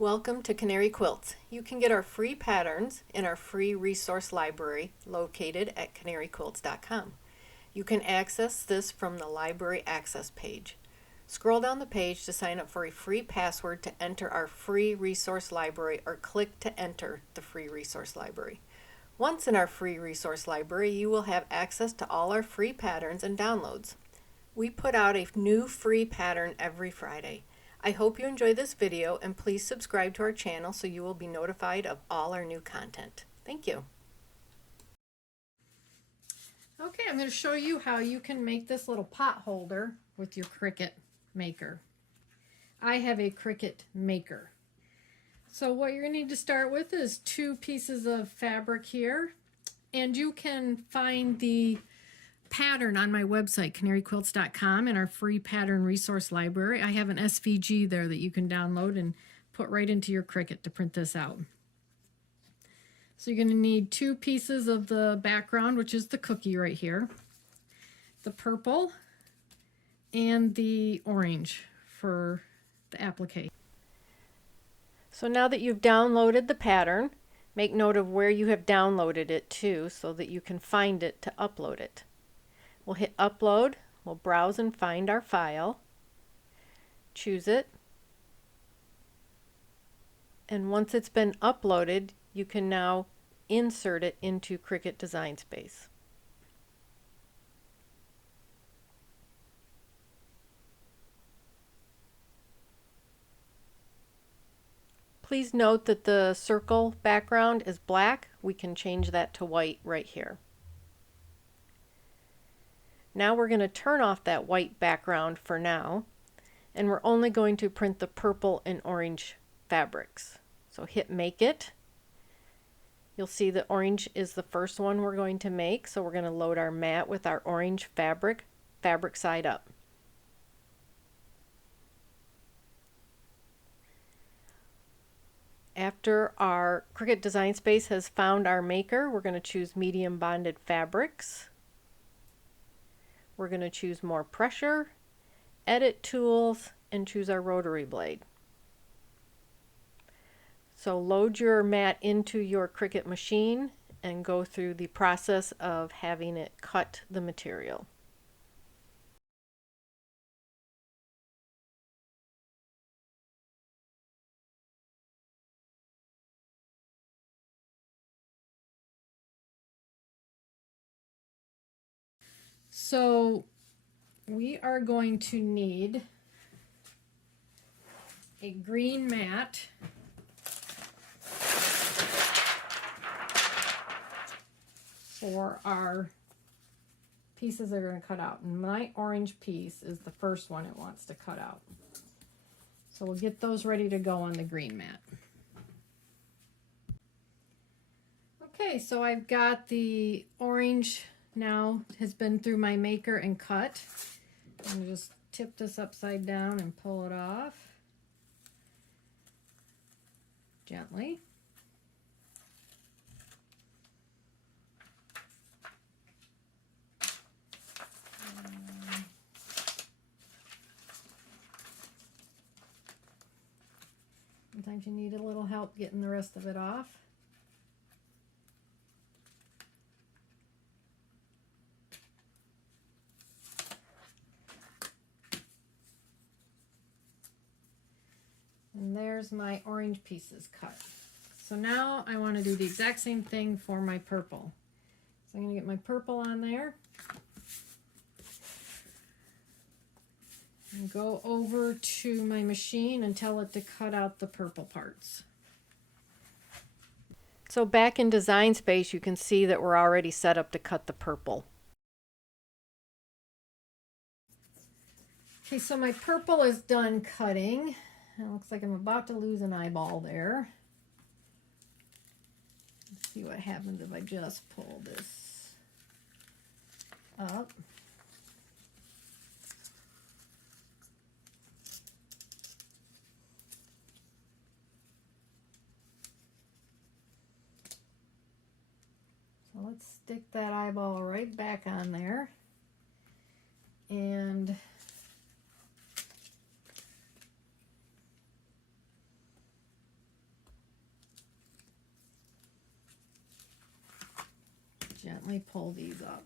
Welcome to Canary Quilts. You can get our free patterns in our free resource library located at canaryquilts.com. You can access this from the library access page. Scroll down the page to sign up for a free password to enter our free resource library or click to enter the free resource library. Once in our free resource library, you will have access to all our free patterns and downloads. We put out a new free pattern every Friday. I hope you enjoy this video and please subscribe to our channel so you will be notified of all our new content. Thank you. Okay, I'm going to show you how you can make this little pot holder with your Cricut Maker. I have a Cricut Maker. So what you're going to need to start with is 2 pieces of fabric here, and you can find the pattern on my website, canaryquilts.com, in our free pattern resource library. I have an SVG there that you can download and put right into your Cricut to print this out. So you're going to need 2 pieces of the background, which is the cookie right here, the purple, and the orange for the applique. So now that you've downloaded the pattern, make note of where you have downloaded it to so that you can find it to upload it. We'll hit upload, we'll browse and find our file, choose it, and once it's been uploaded, you can now insert it into Cricut Design Space. Please note that the circle background is black. We can change that to white right here. Now we're going to turn off that white background for now, and we're only going to print the purple and orange fabrics. So hit Make It. You'll see that orange is the first one we're going to make, so we're going to load our mat with our orange fabric side up. After our Cricut Design Space has found our maker, we're going to choose medium bonded fabrics. We're going to choose more pressure, edit tools, and choose our Rotary Blade. So load your mat into your Cricut machine and go through the process of having it cut the material. So we are going to need a green mat for our pieces that are going to cut out. And my orange piece is the first one it wants to cut out. So we'll get those ready to go on the green mat. Okay, so I've got the orange now has been through my maker and cut. I'm going to just tip this upside down and pull it off gently. Sometimes you need a little help getting the rest of it off. And there's my orange pieces cut. So now I want to do the exact same thing for my purple. So I'm going to get my purple on there and go over to my machine and tell it to cut out the purple parts. So back in Design Space, you can see that we're already set up to cut the purple. Okay, so my purple is done cutting. It looks like I'm about to lose an eyeball there. Let's see what happens if I just pull this up. So let's stick that eyeball right back on there. And gently pull these up.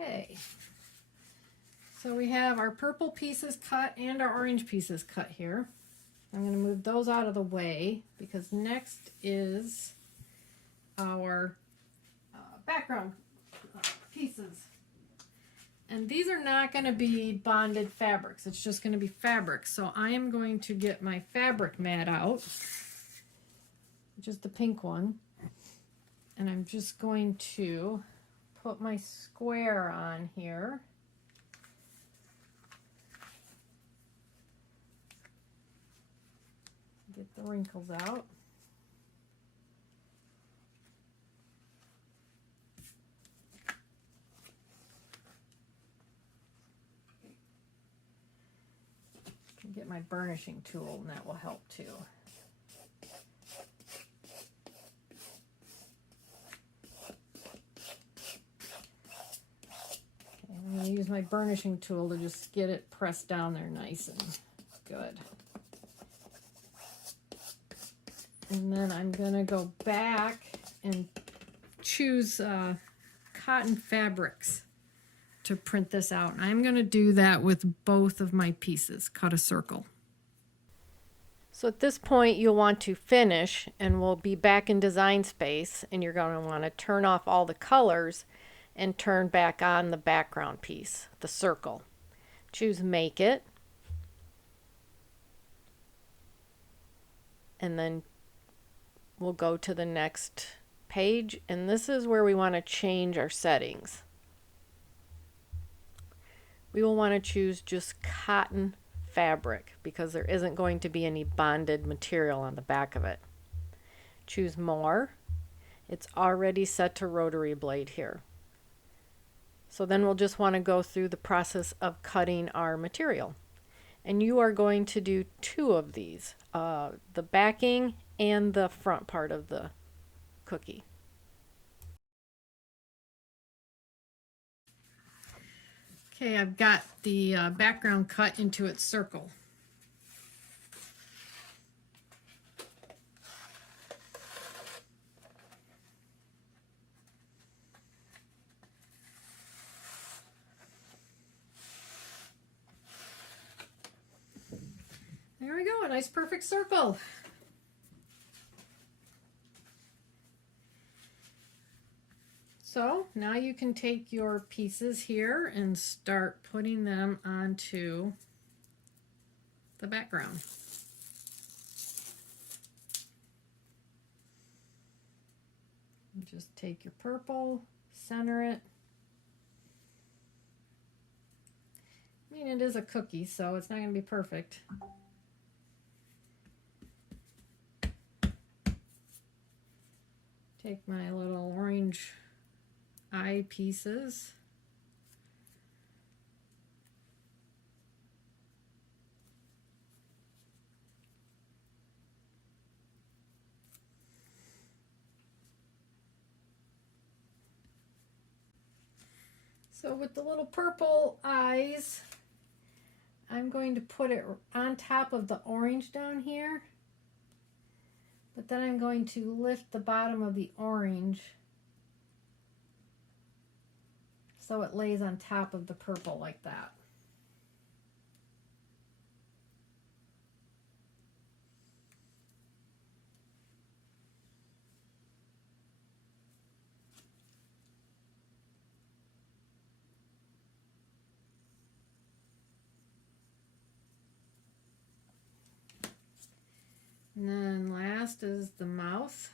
Okay, so we have our purple pieces cut and our orange pieces cut here. I'm going to move those out of the way because next is our background pieces. And these are not going to be bonded fabrics. It's just going to be fabric. So I am going to get my fabric mat out, which is the pink one. And I'm just going to put my square on here. Get the wrinkles out. Get my burnishing tool, and that will help too. I'm going to use my burnishing tool to just get it pressed down there nice and good. And then I'm going to go back and choose cotton fabrics to print this out. And I'm going to do that with both of my pieces. Cut a circle. So at this point you'll want to finish, and we'll be back in design space, and you're going to want to turn off all the colors and turn back on the background piece, the circle. Choose Make It, and then we'll go to the next page, and this is where we want to change our settings. We will want to choose just cotton fabric because there isn't going to be any bonded material on the back of it. Choose More. It's already set to Rotary Blade here. So then we'll just want to go through the process of cutting our material. And you are going to do two of these, the backing and the front part of the cookie. Okay, I've got the background cut into its circle. There we go, a nice perfect circle. So now you can take your pieces here and start putting them onto the background. And just take your purple, center it. I mean, it is a cookie, so it's not going to be perfect. Take my little orange eye pieces. So with the little purple eyes, I'm going to put it on top of the orange down here. But then I'm going to lift the bottom of the orange so it lays on top of the purple like that. And then last is the mouth.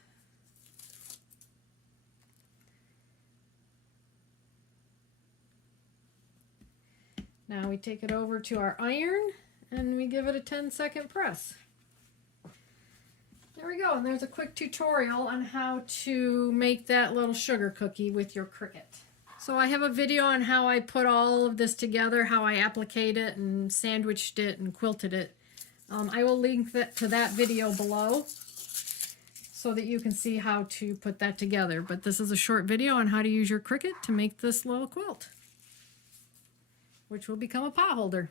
Now we take it over to our iron and we give it a 10-second press. There we go, and there's a quick tutorial on how to make that little sugar cookie with your Cricut. So I have a video on how I put all of this together, how I appliqued it and sandwiched it and quilted it I will link to that video below so that you can see how to put that together. But this is a short video on how to use your Cricut to make this little quilt, which will become a pot holder.